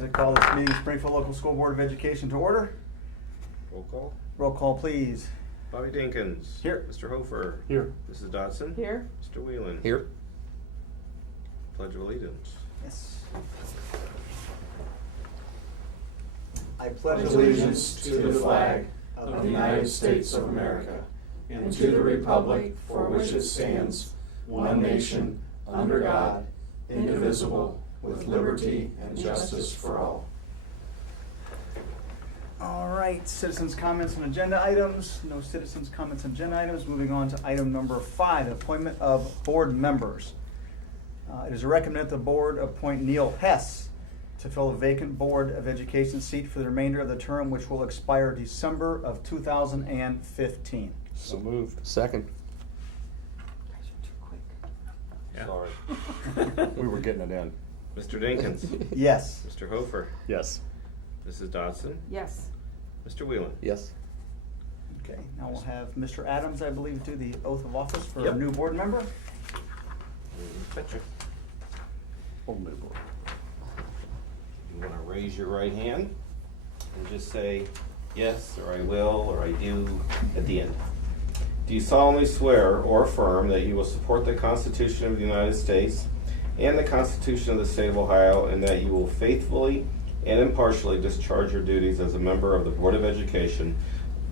like to call this meeting of Springfield Local School Board of Education to order. Roll call. Roll call, please. Bobby Dinkins. Here. Mr. Hofer. Here. Mrs. Dodson. Here. Mr. Whelan. Here. Pledge of Allegiance. Yes. I Pledge allegiance to the flag of the United States of America and to the republic for which it stands, one nation, under God, indivisible, with liberty and justice for all. All right, citizens' comments on agenda items. No citizens' comments on agenda items. Moving on to item number 5, appointment of board members. It is recommended the board appoint Neil Hess to fill a vacant Board of Education seat for the remainder of the term, which will expire December of 2015. So moved. Second. Yeah. Sorry. We were getting it in. Mr. Dinkins. Yes. Mr. Hofer. Yes. Mrs. Dodson. Yes. Mr. Whelan. Yes. Okay, now we'll have Mr. Adams, I believe, do the oath of office for Yep. a new board member. Betcha. Old new board. You want to raise your right hand and just say yes, or I will, or I do at the end. Do you solemnly swear or affirm that you will support the Constitution of the United States and the Constitution of the State of Ohio, and that you will faithfully and impartially discharge your duties as a member of the Board of Education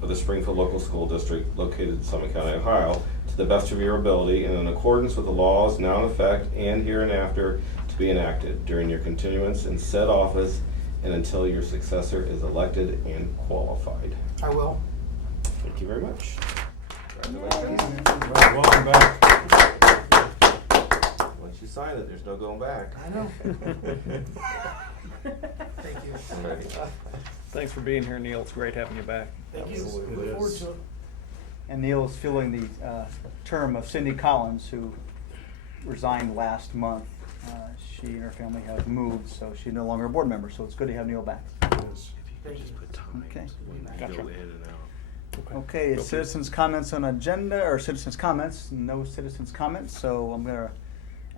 of the Springfield Local School District located in Summit County, Ohio, to the best of your ability and in accordance with the laws now in effect and hereinafter to be enacted during your continuance in said office and until your successor is elected and qualified? I will. Thank you very much. Congratulations. Welcome back. Once you sign it, there's no going back. I know. Thank you. Alrighty. Thanks for being here, Neil. It's great having you back. Thank you. Absolutely Look forward is. to it. And Neil is filling the term of Cindy Collins, who resigned last month. She and her family have moved, so she's no longer a board member, so it's good to have Neil back. It is. Thank you. Okay. Gotcha. Go in and out. Okay, citizens' comments on agenda, or citizens' comments? No citizens' comments, so I'm gonna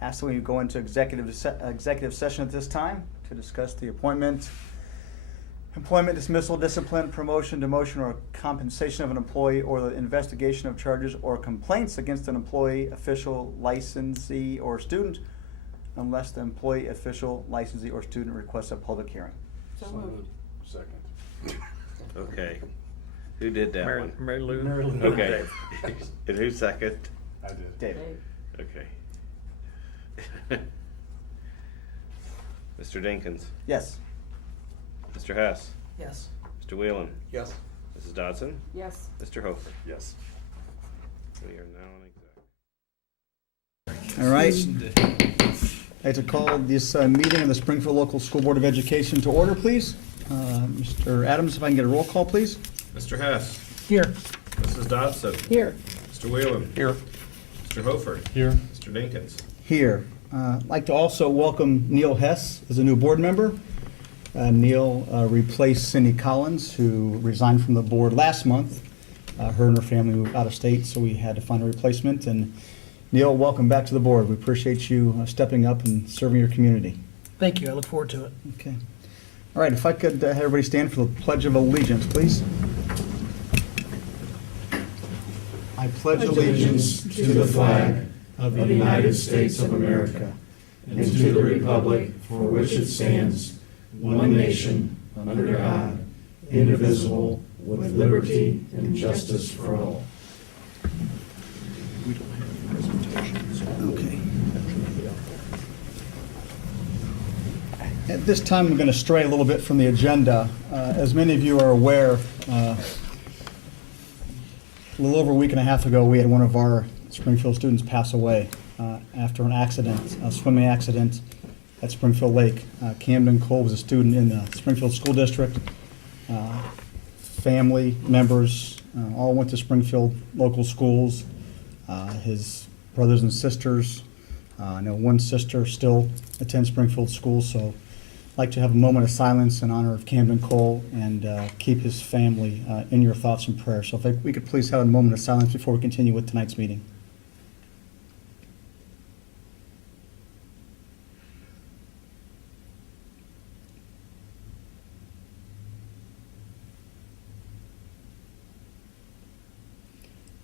ask that we go into executive session at this time to discuss the appointment, employment, dismissal, discipline, promotion, demotion, or compensation of an employee, or the investigation of charges or complaints against an employee, official, licensee, or student, unless the employee, official, licensee, or student requests a public hearing. So moved. Second. Okay. Who did that one? Mary Lou. Mary Lou. Okay. And who's second? I did. David. Dave. Okay. Mr. Dinkins. Yes. Mr. Hess. Yes. Mr. Whelan. Yes. Mrs. Dodson. Yes. Mr. Hofer. Yes. We are now in exec. All right. I'd like to call this meeting of the Springfield Local School Board of Education to order, please. Mr. Adams, if I can get a roll call, please. Mr. Hess. Here. Mrs. Dodson. Here. Mr. Whelan. Here. Mr. Hofer. Here. Mr. Dinkins. Here. I'd like to also welcome Neil Hess as a new board member. Neil replaced Cindy Collins, who resigned from the board last month. Her and her family moved out of state, so we had to find a replacement. And Neil, welcome back to the board. We appreciate you stepping up and serving your community. Thank you. I look forward to it. Okay. All right, if I could have everybody stand for the Pledge of Allegiance, please. I pledge Allegiance to the flag of the United States of America and to the republic for which it stands, one nation, under God, indivisible, with liberty and justice for all. Okay. At this time, I'm going to stray a little bit from the agenda. As many of you are aware, a little over a week and a half ago, we had one of our Springfield students pass away after an accident, a swimming accident at Springfield Lake. Camden Cole was a student in the Springfield School District. Family members all went to Springfield local schools. His brothers and sisters, I know one sister still attends Springfield schools, so I'd like to have a moment of silence in honor of Camden Cole and keep his family in your thoughts and prayers. So if we could please have a moment of silence before we continue with tonight's meeting.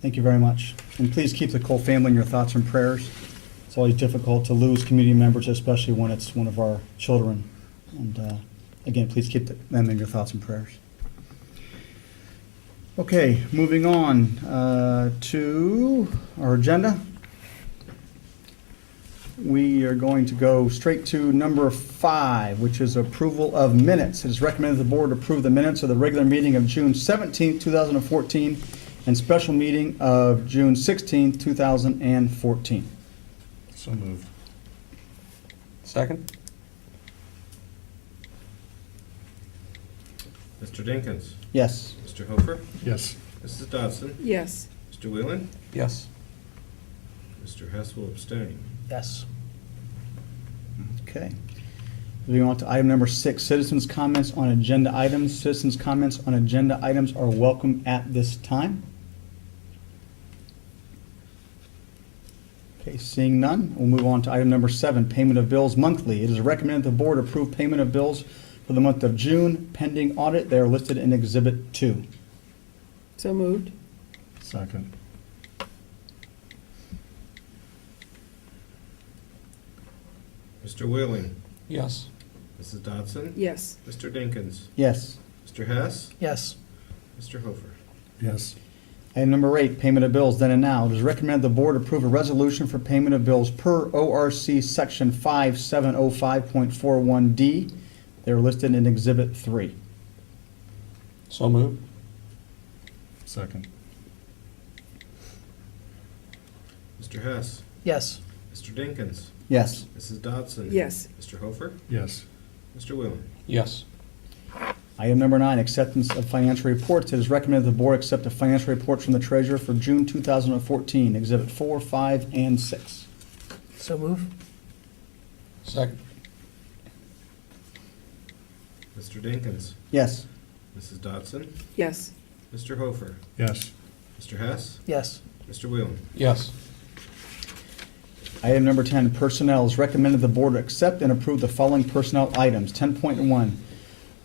Thank you very much. And please keep the Cole family in your thoughts and prayers. It's always difficult to lose community members, especially when it's one of our children. And again, please keep them in your thoughts and prayers. Okay, moving on to our agenda. We are going to go straight to number 5, which is approval of minutes. It is recommended the board approve the minutes of the regular meeting of June 17th, 2014, and special meeting of June 16th, 2014. So moved. Second? Mr. Dinkins? Yes. Mr. Hofer? Yes. Mrs. Dodson? Yes. Mr. Whelan? Yes. Mr. Hess will abstain. Yes. Okay. Moving on to item number 6, citizens' comments on agenda items. Citizens' comments on agenda items are welcome at this time. Okay, seeing none, we'll move on to item number 7, payment of bills monthly. It is recommended the board approve payment of bills for the month of June pending audit. They are listed in Exhibit 2. So moved. Second. Mr. Whelan? Yes. Mrs. Dodson? Yes. Mr. Dinkins? Yes. Mr. Hess? Yes. Mr. Hofer? Yes. Item number 8, payment of bills then and now. It is recommended the board approve a resolution for payment of bills per ORC Section 5705.41D. They are listed in Exhibit 3. So moved. Second. Mr. Hess? Yes. Mr. Dinkins? Yes. Mrs. Dodson? Yes. Mr. Hofer? Yes. Mr. Whelan? Yes. Item number 9, acceptance of financial reports. It is recommended the board accept a financial report from the treasurer for June 2014, Exhibit 4, 5, and 6. So move. Second? Mr. Dinkins? Yes. Mrs. Dodson? Yes. Mr. Hofer? Yes. Mr. Hess? Yes. Mr. Whelan? Yes. Item number 10, personnel. It is recommended the board accept and approve the following personnel items. 10.1,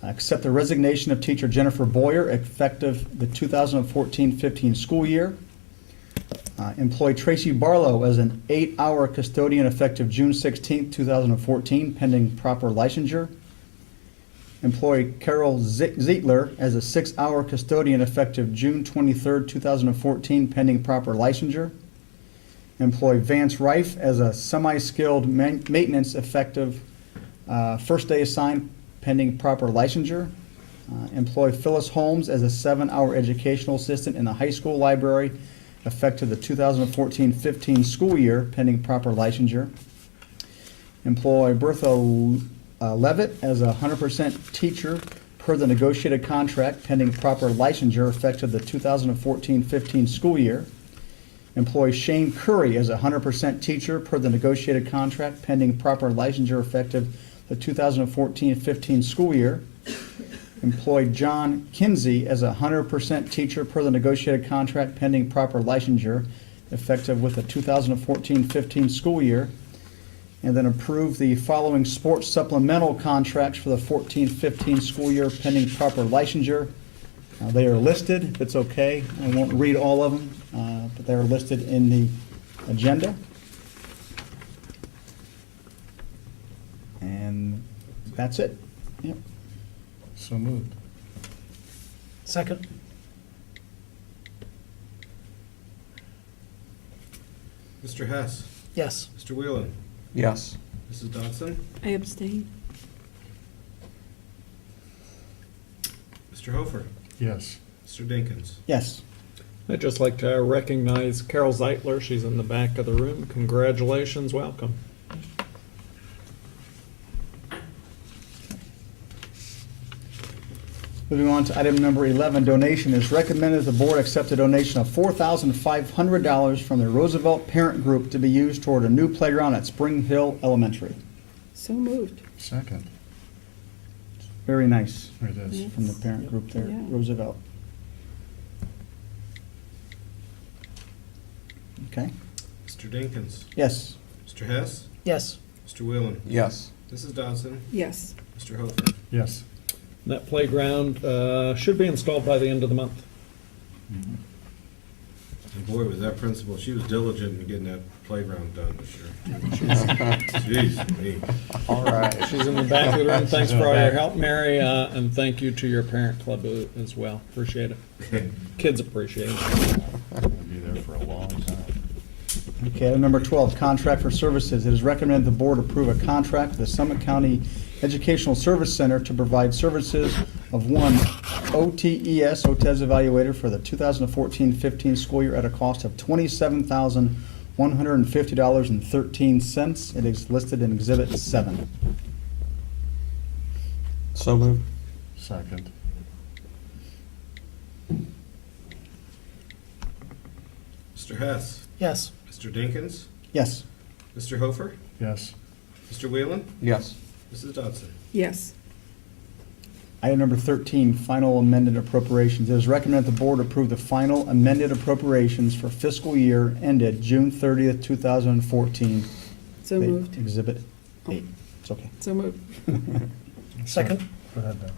accept the resignation of teacher Jennifer Boyer effective the 2014-15 school year. Employ Tracy Barlow as an 8-hour custodian effective June 16th, 2014, pending proper licensure. Employ Carol Zietler as a 6-hour custodian effective June 23rd, 2014, pending proper licensure. Employ Vance Reif as a semi-skilled maintenance effective first day assigned, pending proper licensure. Employ Phyllis Holmes as a 7-hour educational assistant in the high school library effective the 2014-15 school year, pending proper licensure. Employ Bertha Levitt as a 100% teacher per the negotiated contract, pending proper licensure effective the 2014-15 school year. Employ Shane Curry as a 100% teacher per the negotiated contract, pending proper licensure effective the 2014-15 school year. Employ John Kinsey as a 100% teacher per the negotiated contract, pending proper licensure effective with the 2014-15 school year. And then approve the following sports supplemental contracts for the 14-15 school year, pending proper licensure. They are listed, if it's okay. I won't read all of them, but they are listed in the agenda. And that's it. Yep. So moved. Second. Mr. Hess? Yes. Mr. Whelan? Yes. Mrs. Dodson? I abstain. Mr. Hofer? Yes. Mr. Dinkins? Yes. I'd just like to recognize Carol Zeitler. She's in the back of the room. Congratulations, welcome. Moving on to item number 11, donation. It is recommended the board accept a donation of $4,500 from the Roosevelt Parent Group to be used toward a new playground at Spring Hill Elementary. So moved. Second. Very nice It is. from the parent group there, Yeah. Roosevelt. Okay. Mr. Dinkins? Yes. Mr. Hess? Yes. Mr. Whelan? Yes. Mrs. Dodson? Yes. Mr. Hofer? Yes. That playground should be installed by the end of the month. And boy, was that principal, she was diligent in getting that playground done this year. Jeez, me. All right. She's in the back of the room. Thanks for all your help, Mary, and thank you to your parent club as well. Appreciate it. Kids appreciate it. I'll be there for a long time. Okay, item number 12, contract for services. It is recommended the board approve a contract with the Summit County Educational Service Center to provide services of one OTES, OTES evaluator for the 2014-15 school year at a cost of $27,150.13. It is listed in Exhibit 7. So moved. Second. Mr. Hess, Yes. Mr. Dinkins, Yes. Mr. Hofer, Yes. Mr. Whalen, Yes. Mrs. Dodson. Yes. Item number 13, final amended appropriations. It is recommended the board approve the final amended appropriations for fiscal year ended June 30th, 2014. So moved. Exhibit 8. It's okay. So moved. Second. Go ahead, Ben.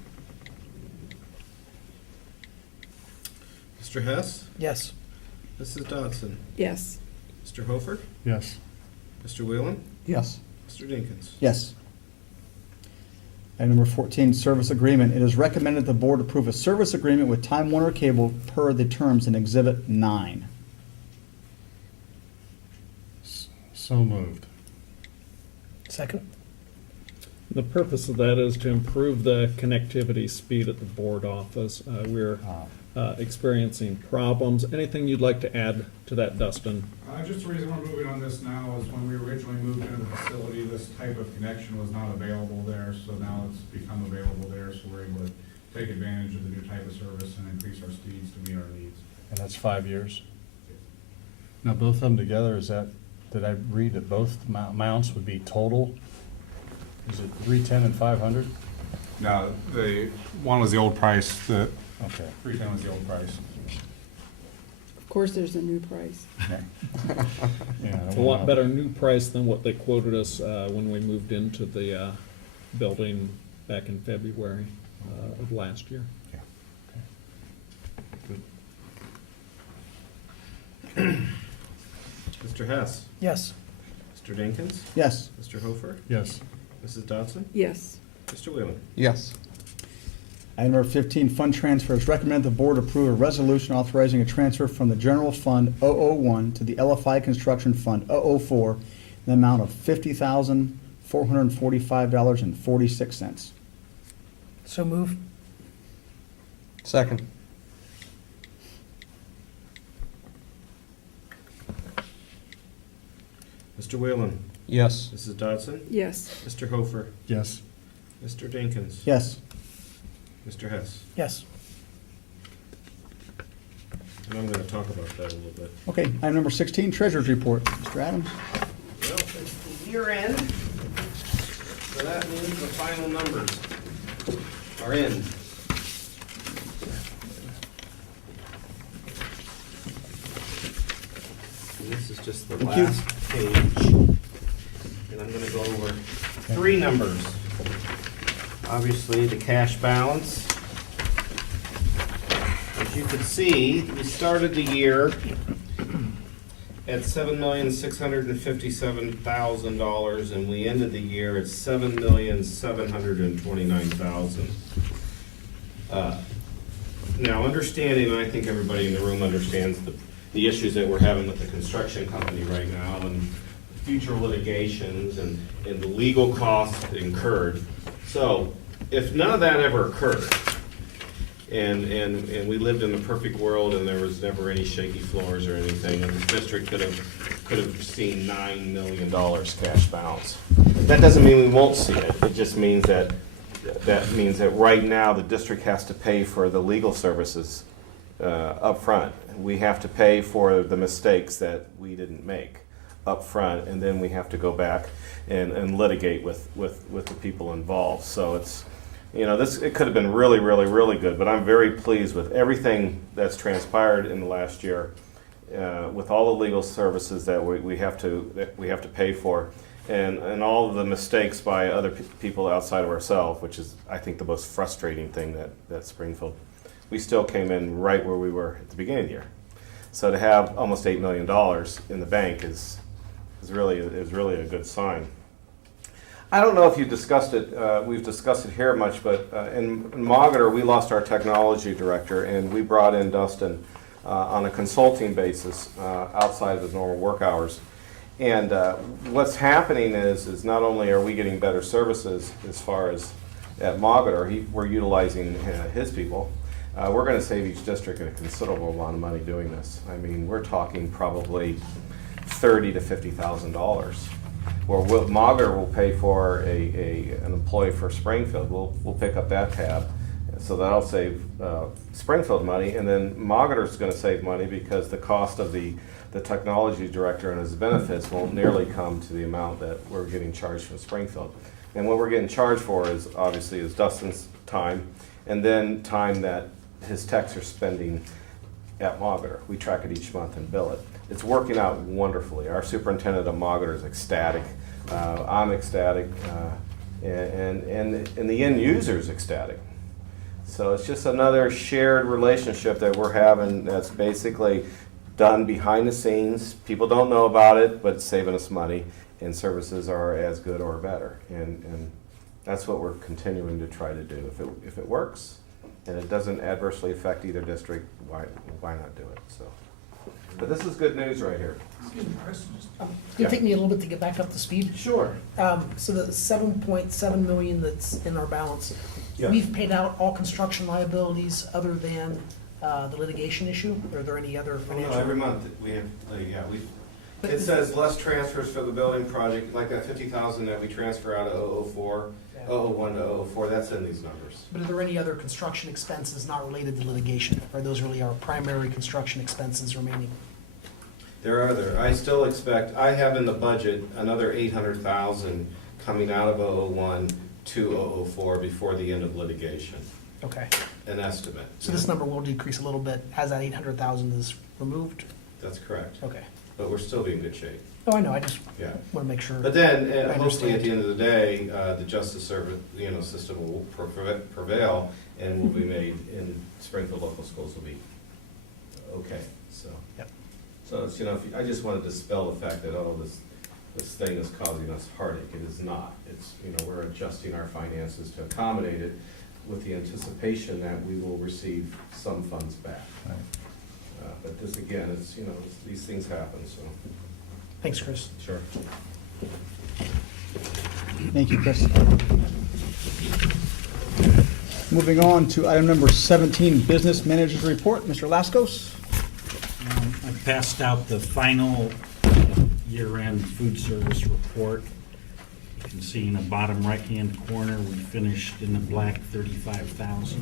Mr. Hess, Yes. Mrs. Dodson, Yes. Mr. Hofer, Yes. Mr. Whalen, Yes. Mr. Dinkins. Yes. Item number 14, service agreement. It is recommended the board approve a service agreement with Time Warner Cable per the terms in Exhibit 9. So moved. Second. The purpose of that is to improve the connectivity speed at the board office. We're experiencing problems. Anything you'd like to add to that, Dustin? Just the reason we're moving on this now is when we originally moved into the facility, this type of connection was not available there, so now it's become available there, so we're able to take advantage of the new type of service and increase our speeds to meet our needs. And that's 5 years? Now, both of them together, is that, did I read that both amounts would be total? Is it 310 and 500? No, one was the old price, the Okay. 310 was the old price. Of course, there's a new price. Yeah, It's a lot better new price than what they quoted us when we moved into the building back in February of last year. Yeah. Okay. Good. Mr. Hess, Yes. Mr. Dinkins, Yes. Mr. Hofer, Yes. Mrs. Dodson, Yes. Mr. Whalen. Yes. Item number 15, fund transfers. Recommend the board approve a resolution authorizing a transfer from the General Fund 001 to the LFI Construction Fund 004 in the amount of $50,445.46. So moved. Second. Mr. Whalen, Yes. Mrs. Dodson, Yes. Mr. Hofer, Yes. Mr. Dinkins. Yes. Mr. Hess. Yes. And I'm gonna talk about that a little bit. Okay, item number 16, treasurer's report. Mr. Adams? Well, it's the year end, so that means the final numbers are in. And this is just the Thank you. last page. And I'm gonna go over three numbers. Obviously, the cash balance. As you can see, we started the year at $7,657,000, and we ended the year at $7,729,000. Now, understanding, and I think everybody in the room understands the issues that we're having with the construction company right now, and future litigations, and the legal costs incurred. So, if none of that ever occurred, and we lived in the perfect world, and there was never any shaky floors or anything, and the district could have seen $9 million cash balance. That doesn't mean we won't see it. It just means that right now the district has to pay for the legal services up front. We have to pay for the mistakes that we didn't make up front, and then we have to go back and litigate with the people involved. So it's, it could have been really, really, really good, but I'm very pleased with everything that's transpired in the last year, with all the legal services that we have to pay for, and all of the mistakes by other people outside of ourselves, which is, I think, the most frustrating thing that Springfield. We still came in right where we were at the beginning of the year. So to have almost $8 million in the bank is really a good sign. I don't know if you discussed it, we've discussed it here much, but in Mogator, we lost our technology director, and we brought in Dustin on a consulting basis outside of his normal work hours. And what's happening is not only are we getting better services as far as at Mogator, we're utilizing his people. We're going to save each district a considerable amount of money doing this. I mean, we're talking probably $30,000 to $50,000. Or Mogator will pay for an employee for Springfield. We'll pick up that tab, so that'll save Springfield money, and then Mogator's going to save money because the cost of the technology director and his benefits won't nearly come to the amount that we're getting charged from Springfield. And what we're getting charged for is obviously Dustin's time, and then time that his techs are spending at Mogator. We track it each month and bill it. It's working out wonderfully. Our superintendent of Mogator is ecstatic. I'm ecstatic, and the end user is ecstatic. So it's just another shared relationship that we're having that's basically done behind the scenes. People don't know about it, but it's saving us money, and services are as good or better. And that's what we're continuing to try to do. If it works and it doesn't adversely affect either district, why not do it? So, but this is good news right here. Excuse me, Chris, it's gonna take me a little bit to get back up to speed. Sure. So the 7.7 million that's in our balance, Yeah. we've paid out all construction liabilities other than the litigation issue? Or are there any other financial? Every month we have, it says less transfers for the building project, like that 50,000 that we transfer out of 004, 001 to 004, that's in these numbers. But are there any other construction expenses not related to litigation? Are those really our primary construction expenses remaining? There are other, I still expect, I have in the budget another 800,000 coming out of 001 to 004 before the end of litigation, Okay, an estimate. so this number will decrease a little bit as that 800,000 is removed? That's correct, Okay. but we're still in good shape, Oh, I know, I just yeah. want to make sure. But then, I hopefully at understand. the end of the day, the justice service, system will prevail and will be made, and Springfield local schools will be okay, so. Yep. So it's, I just want to dispel the fact that, this thing is causing us heartache. It is not. It's, we're adjusting our finances to accommodate it with the anticipation that we will receive some funds back. Right. But this, again, these things happen, so. Thanks, Chris. Sure. Thank you, Chris. Moving on to item number 17, Business Manager's Report. Mr. Laskos? I passed out the final year-end food service report. You can see in the bottom right-hand corner, we finished in the black 35,000.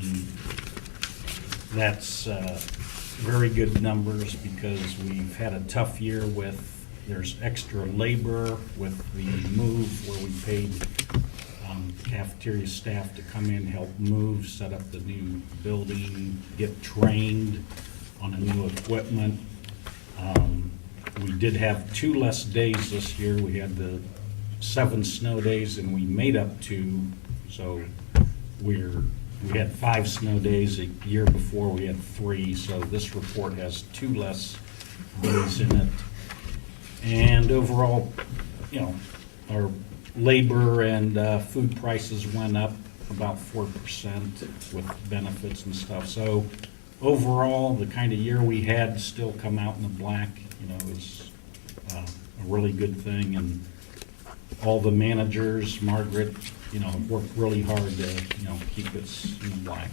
And that's very good numbers because we've had a tough year there's extra labor with the move where we paid cafeteria staff to come in, help move, set up the new building, get trained on the new equipment. We did have 2 less days this year. We had the 7 snow days and we made up 2, so we had 5 snow days. A year before we had 3, so this report has 2 less days in it. And overall, our labor and food prices went up about 4% with benefits and stuff. So overall, the kind of year we had still come out in the black, is a really good thing. And all the managers, Margaret, worked really hard to, keep us in the black.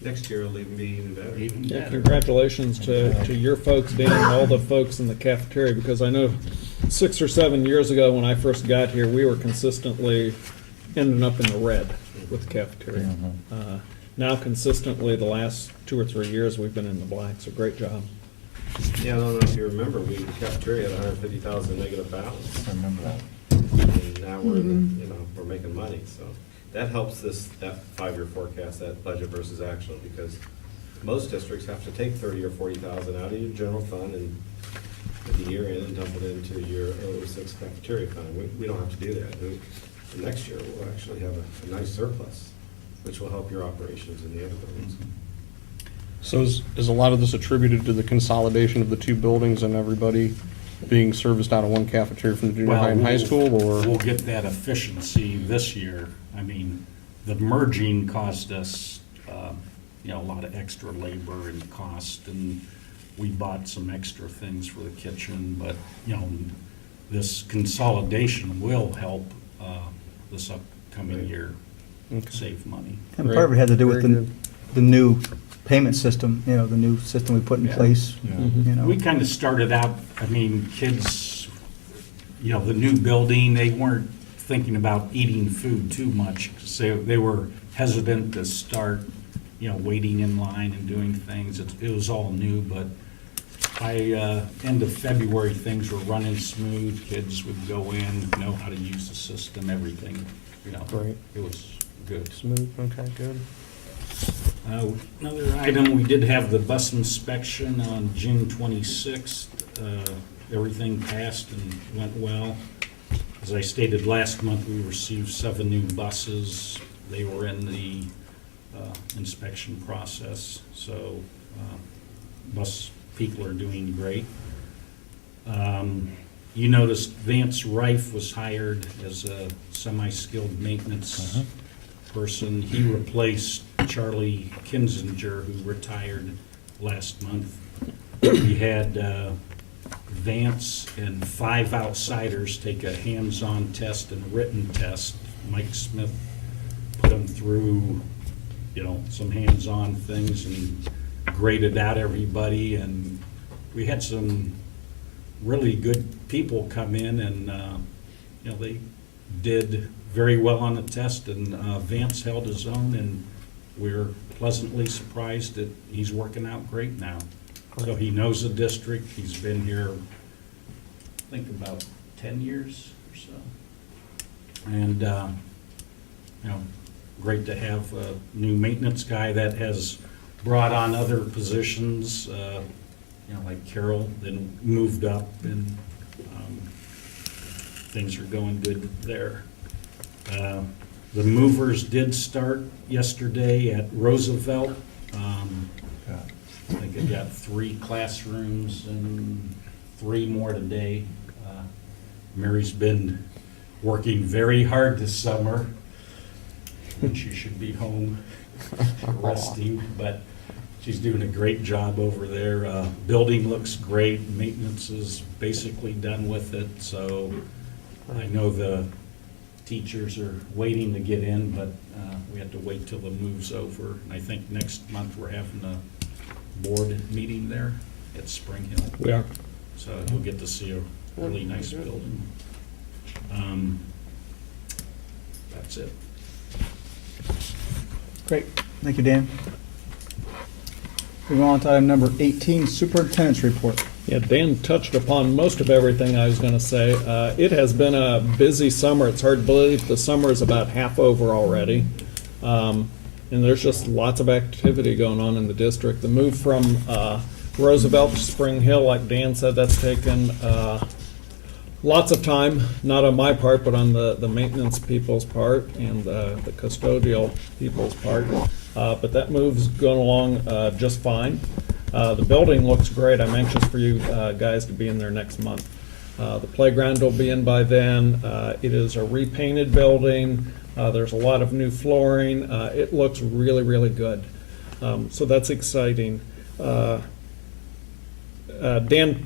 Next year will even be even better. Even Yeah, better. congratulations to your folks, Dan, and all the folks in the cafeteria, because I know 6 or 7 years ago when I first got here, we were consistently ending up in the red with the cafeteria. Now consistently, the last 2 or 3 years, we've been in the black, so great job. Yeah, I don't know if you remember, the cafeteria had 150,000 negative balance. I remember that. And now we're making money, so that helps that 5-year forecast, that budget versus actual, because most districts have to take 30 or 40,000 out of your general fund and at the year end and dump it into your 06 cafeteria fund. We don't have to do that. Next year, we'll actually have a nice surplus, which will help your operations in the other buildings. So is a lot of this attributed to the consolidation of the two buildings and everybody being serviced out of one cafeteria from the junior high and high school, or? We'll get that efficiency this year. I mean, the merging caused us, a lot of extra labor and cost, and we bought some extra things for the kitchen, but, this consolidation will help, this upcoming year save money. And part of it had to do with Very the new payment system, the new system we put in Yeah. place, Yeah. We kind of started out, kids, the new building, they weren't thinking about eating food too much. So they were hesitant to start, waiting in line and doing things. It was all new, but by end of February, things were running smooth. Kids would go in, know how to use the system, everything, Great. It was good. Smooth, okay, good. Another item, we did have the bus inspection on June 26th. Everything passed and went well. As I stated last month, we received 7 new buses. They were in the inspection process, so bus people are doing great. You noticed Vance Rife was hired as a semi-skilled maintenance person. He replaced Charlie Kinzinger, who retired last month. We had Vance and 5 outsiders take a hands-on test and a written test. Mike Smith put them through, some hands-on things and graded out everybody. And we had some really good people come in, and they did very well on the test, and Vance held his own, and we're pleasantly surprised that he's working out great now. So he knows the district. He's been here, I think, about 10 years or so. And, great to have a new maintenance guy that has brought on other positions, like Carol, then moved up, and things are going good there. The movers did start yesterday at Roosevelt. I think they got 3 classrooms and 3 more today. Mary's been working very hard this summer, and she should be home resting, but she's doing a great job over there. Building looks great. Maintenance is basically done with it, so I know the teachers are waiting to get in, but we have to wait till the move's over. And I think next month we're having a board meeting there at Spring Hill. We are. So you'll get to see a really nice building. That's it. Great, thank you, Dan. Moving on to item number 18, superintendent's report. Yeah, Dan touched upon most of everything I was going to say. It has been a busy summer. It's hard to believe the summer is about half over already. And there's just lots of activity going on in the district. The move from Roosevelt to Spring Hill, like Dan said, that's taken lots of time, not on my part, but on the maintenance people's part and the custodial people's part. But that move's going along just fine. The building looks great. I'm anxious for you guys to be in there next month. The playground will be in by then. It is a repainted building. There's a lot of new flooring. It looks really, really good. So that's exciting. Dan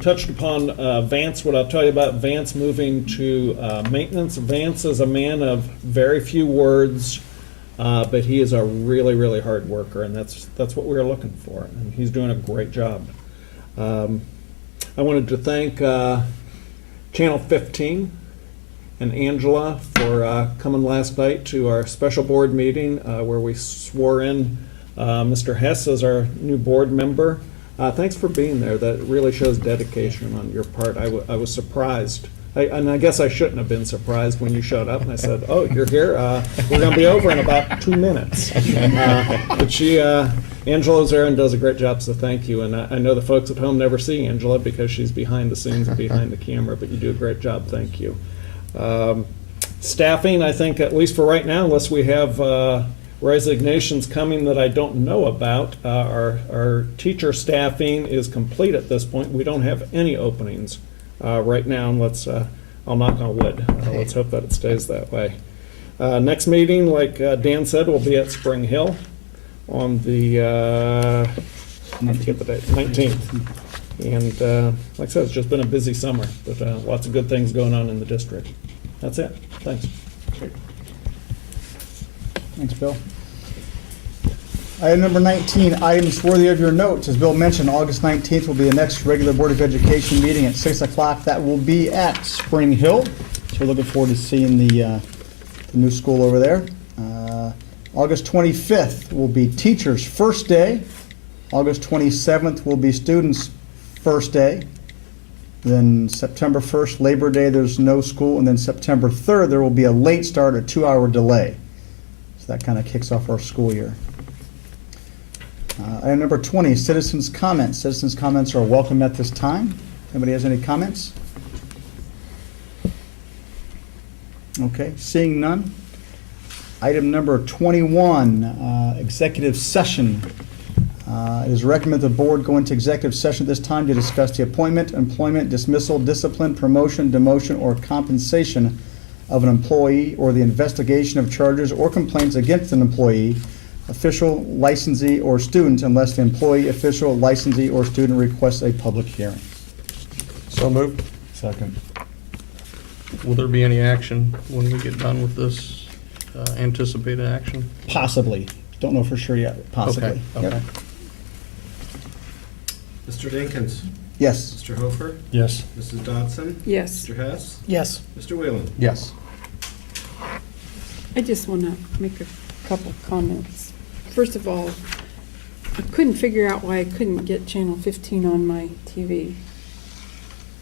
touched upon Vance. What I'll tell you about Vance moving to maintenance. Vance is a man of very few words. But he is a really, really hard worker, and that's what we were looking for, and he's doing a great job. I wanted to thank Channel 15 and Angela for coming last night to our special board meeting where we swore in Mr. Hess as our new board member. Thanks for being there. That really shows dedication on your part. I was surprised. And I guess I shouldn't have been surprised when you showed up and I said, "Oh, you're here. We're going to be over in about 2 minutes." But Angela's there and does a great job, so thank you. And I know the folks at home never see Angela because she's behind the scenes and behind the camera, but you do a great job. Thank you. Staffing, I think, at least for right now, unless we have resignations coming that I don't know about. Our teacher staffing is complete at this point. We don't have any openings right now, and I'll knock on wood. Let's hope that it stays that way. Next meeting, like Dan said, will be at Spring Hill on the, I forget the date, 19th. And like I said, it's just been a busy summer, but lots of good things going on in the district. That's it. Thanks. Thanks, Bill. Item number 19, items worthy of your notes. As Bill mentioned, August 19th will be the next regular Board of Education meeting at 6 o'clock. That will be at Spring Hill. So we're looking forward to seeing the new school over there. August 25th will be Teachers' First Day. August 27th will be Students' First Day. Then September 1st, Labor Day, there's no school. And then September 3rd, there will be a late start, a 2-hour delay. So that kind of kicks off our school year. Item number 20, citizens' comments. Citizens' comments are welcome at this time. Anybody has any comments? Okay, seeing none. Item number 21, executive session. It is recommended the board go into executive session at this time to discuss the appointment, employment, dismissal, discipline, promotion, demotion, or compensation of an employee or the investigation of charges or complaints against an employee, official, licensee, or student unless the employee, official, licensee, or student requests a public hearing. So moved. Second. Will there be any action when we get done with this anticipated action? Possibly. Don't know for sure yet. Possibly. Okay, Yep. okay. Mr. Dinkins? Yes. Mr. Hofer? Yes. Mrs. Dodson? Yes. Mr. Hess? Yes. Mr. Whalen? Yes. I just want to make a couple comments. First of all, I couldn't figure out why I couldn't get channel 15 on my TV.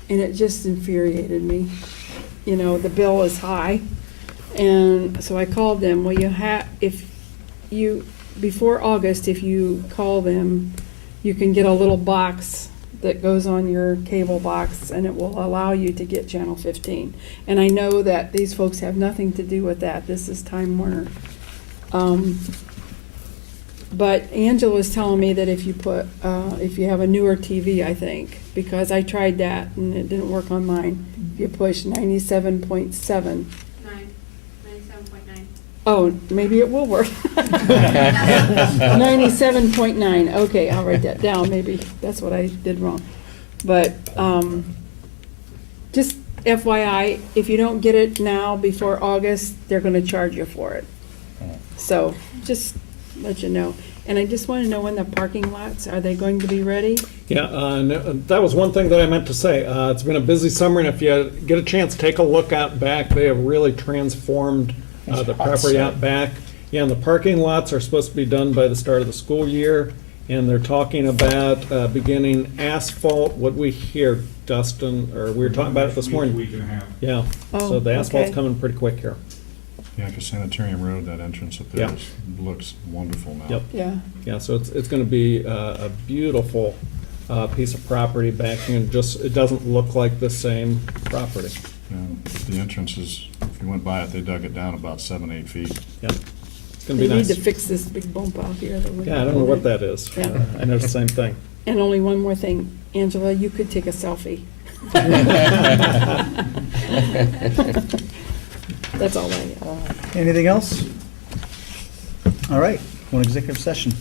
And it just infuriated me. You know, the bill is high. And so I called them. Well, before August, if you call them, you can get a little box that goes on your cable box, and it will allow you to get channel 15. And I know that these folks have nothing to do with that. This is Time Warner. But Angela was telling me that if you have a newer TV, I think, because I tried that and it didn't work on mine. If you push 97.7. 97.9. Oh, maybe it will work. 97.9, okay, I'll write that down, maybe that's what I did wrong. But, just FYI, if you don't get it now before August, they're gonna charge you for it. So, just let you know. And I just wanna know when the parking lots, are they going to be ready? Yeah, that was one thing that I meant to say. It's been a busy summer, and if you get a chance, take a look out back. They have really transformed the property out back. Yeah, and the parking lots are supposed to be done by the start of the school year, and they're talking about beginning asphalt. What we hear, Dustin, or we were talking about it this morning. Week and a half. Yeah, Oh, so the asphalt's okay. coming pretty quick here. Yeah, because Sanitarium Road, that entrance up there Yeah. looks wonderful now. Yep. Yeah, Yeah, so it's gonna be a beautiful piece of property back here, and it doesn't look like the same property. And the entrance is, if you went by it, they dug it down about 7-8 feet. Yeah, it's gonna they be need to nice. fix this big bump out here. that we- Yeah, I don't know what that is. Yeah. I know the same thing. And only one more thing, Angela, you could take a selfie. That's all I, Anything else? All right, one executive session.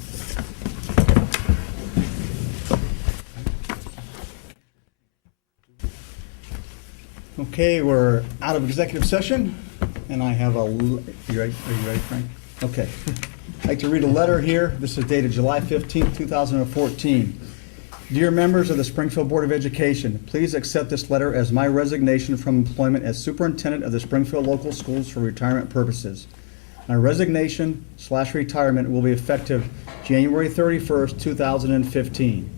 Okay, we're out of executive session, and I have are you ready, Frank? Okay. I'd like to read a letter here. This is dated July 15th, 2014. Dear members of the Springfield Board of Education, please accept this letter as my resignation from employment as superintendent of the Springfield Local Schools for retirement purposes. My resignation/retirement will be effective January 31st, 2015.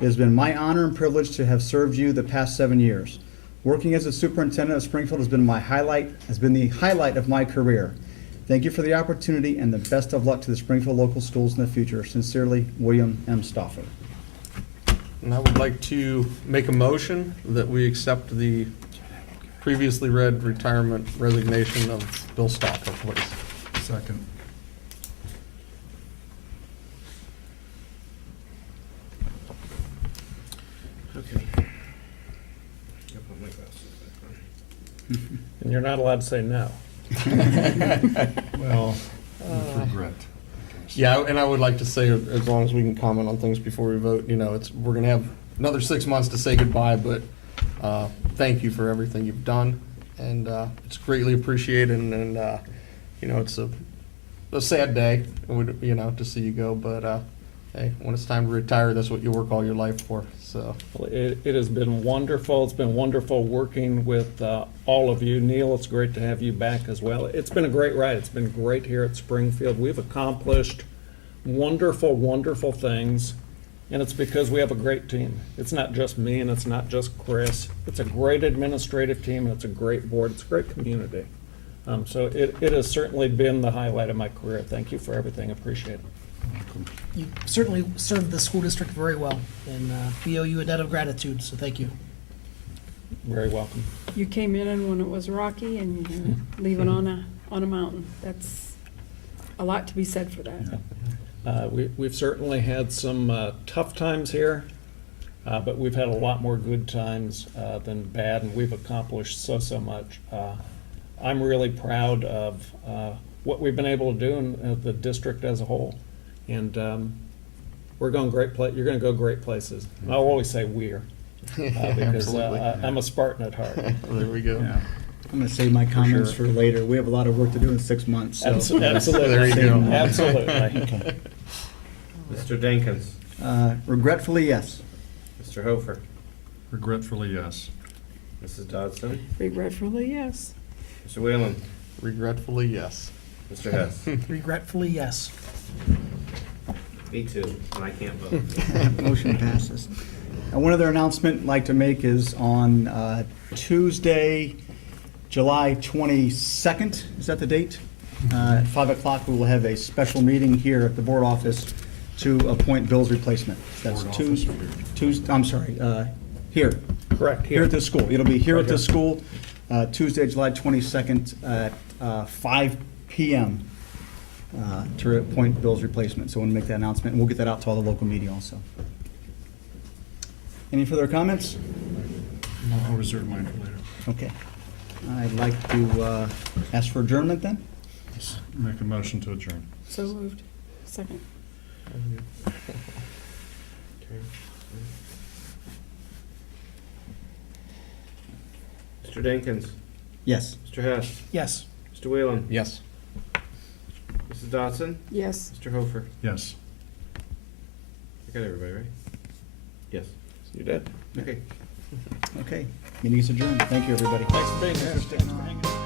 It has been my honor and privilege to have served you the past 7 years. Working as a superintendent of Springfield has been the highlight of my career. Thank you for the opportunity, and the best of luck to the Springfield Local Schools in the future. Sincerely, William M. Stauffer. And I would like to make a motion that we accept the previously read retirement resignation of Bill Stauffer, please. Second. And you're not allowed to say no. Well, with regret. I guess. Yeah, and I would like to say, as long as we can comment on things before we vote, you know, we're gonna have another 6 months to say goodbye, but, thank you for everything you've done, and, it's greatly appreciated, and, you know, it's a sad day, you know, to see you go, but, hey, when it's time to retire, that's what you work all your life for, so. Well, it has been wonderful. It's been wonderful working with all of you. Neil, it's great to have you back as well. It's been a great ride. It's been great here at Springfield. We've accomplished wonderful, wonderful things, and it's because we have a great team. It's not just me and it's not just Chris. It's a great administrative team and it's a great board. It's a great community. So it has certainly been the highlight of my career. Thank you for everything. Appreciate it. You certainly served the school district very well, and we owe you a debt of gratitude, so thank you. Very welcome. You came in when it was rocky and you're leaving on a mountain. That's a lot to be said for that. We've certainly had some tough times here, but we've had a lot more good times than bad, and we've accomplished so much. I'm really proud of what we've been able to do in the district as a whole. And we're going great you're going to go great places. I'll always say we're, because Absolutely. I'm a Spartan at heart. There we go. Yeah. I'm gonna save my comments for later. We have a lot of work to do in 6 months, so. Absolutely. There you go. Absolutely. Mr. Dinkins, Regretfully, yes. Mr. Hofer, Regretfully, yes. Mrs. Dodson, Regretfully, yes. Mr. Whalen, Regretfully, yes. Mr. Hess. Regretfully, yes. Me too, and I can't vote. Motion passes. And one other announcement I'd like to make is on Tuesday, July 22nd, is that the date? At 5 o'clock, we will have a special meeting here at the board office to appoint Bill's replacement. That's Board office or here? Tuesday, I'm sorry, here. Correct. Here at the school. It'll be here Right at the here. school, Tuesday, July 22nd at 5 PM to appoint Bill's replacement. So I want to make that announcement, and we'll get that out to all the local media also. Any further comments? No, I'll reserve mine for later. Okay. I'd like to ask for adjournment then. Let's make a motion to adjourn. So moved. Second. Mr. Dinkins, Yes. Mr. Hess, Yes. Mr. Whalen, Yes. Mrs. Dodson, Yes. Mr. Hofer. Yes. I got everybody, right? Yes. You did. Okay. Okay. Meeting is adjourned. Thank you, everybody. Thanks for being here.